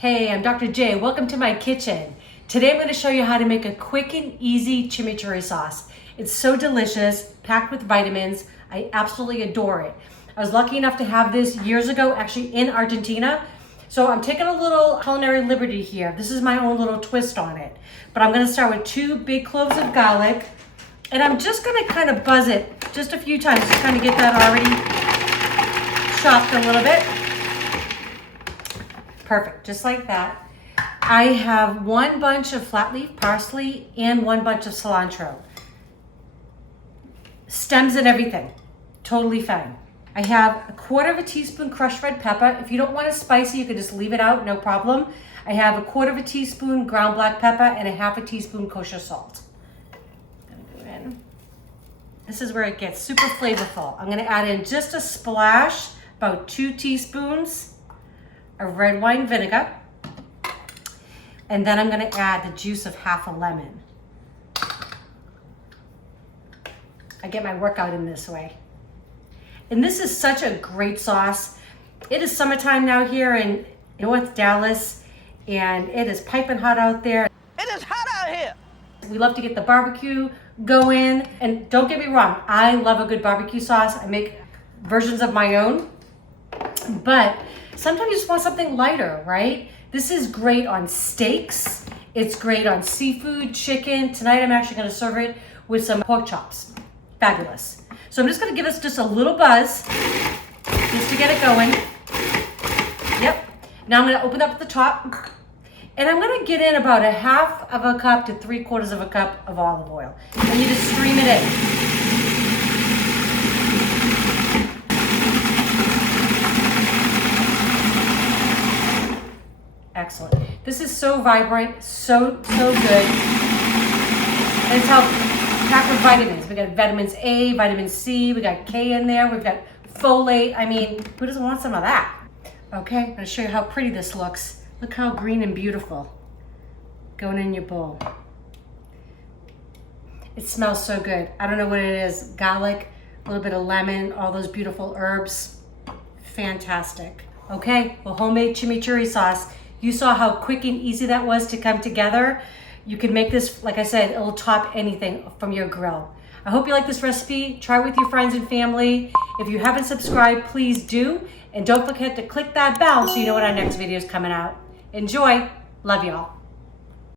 Hey, I'm Dr. J. Welcome to my kitchen. Today I'm going to show you how to make a quick and easy chimichurri sauce. It's so delicious, packed with vitamins. I absolutely adore it. I was lucky enough to have this years ago, actually in Argentina. So I'm taking a little culinary liberty here. This is my own little twist on it. But I'm going to start with 2 big cloves of garlic. And I'm just going to kind of buzz it just a few times to kind of get that already chopped a little bit. Perfect, just like that. I have 1 bunch of flat leaf parsley and 1 bunch of cilantro. Stems and everything, totally fine. I have 1/4 teaspoon crushed red pepper. If you don't want it spicy, you can just leave it out, no problem. I have 1/4 teaspoon ground black pepper and 1/2 teaspoon kosher salt. This is where it gets super flavorful. I'm gonna add in just a splash, about 2 teaspoons of red wine vinegar. And then I'm gonna add the juice of 1/2 lemon. I get my workout in this way. And this is such a great sauce. It is summertime now here in North Dallas, and it is piping hot out there. It is hot out here. We love to get the barbecue going. And don't get me wrong, I love a good barbecue sauce. I make versions of my own, but sometimes you just want something lighter, right? This is great on steaks. It's great on seafood, chicken. Tonight I'm actually gonna serve it with some pork chops. Fabulous. So I'm just gonna give us just a little buzz, just to get it going. Yep. Now I'm gonna open up the top, and I'm gonna get in about 1/2 cup to 3/4 cup of olive oil. And you just stream it in. Excellent. This is so vibrant, so good. And it's how packed with vitamins. We got vitamins A, vitamin C, we got K in there, we've got folate. I mean, who doesn't want some of that? Okay, I'm gonna show you how pretty this looks. Look how green and beautiful going in your bowl. It smells so good. I don't know what it is. Garlic, a little bit of lemon, all those beautiful herbs. Fantastic. Okay, well, homemade chimichurri sauce. You saw how quick and easy that was to come together. You can make this, like I said, it'll top anything from your grill. I hope you like this recipe. Try it with your friends and family. If you haven't subscribed, please do. And don't forget to click that bell so you know when our next video is coming out. Enjoy. Love y'all.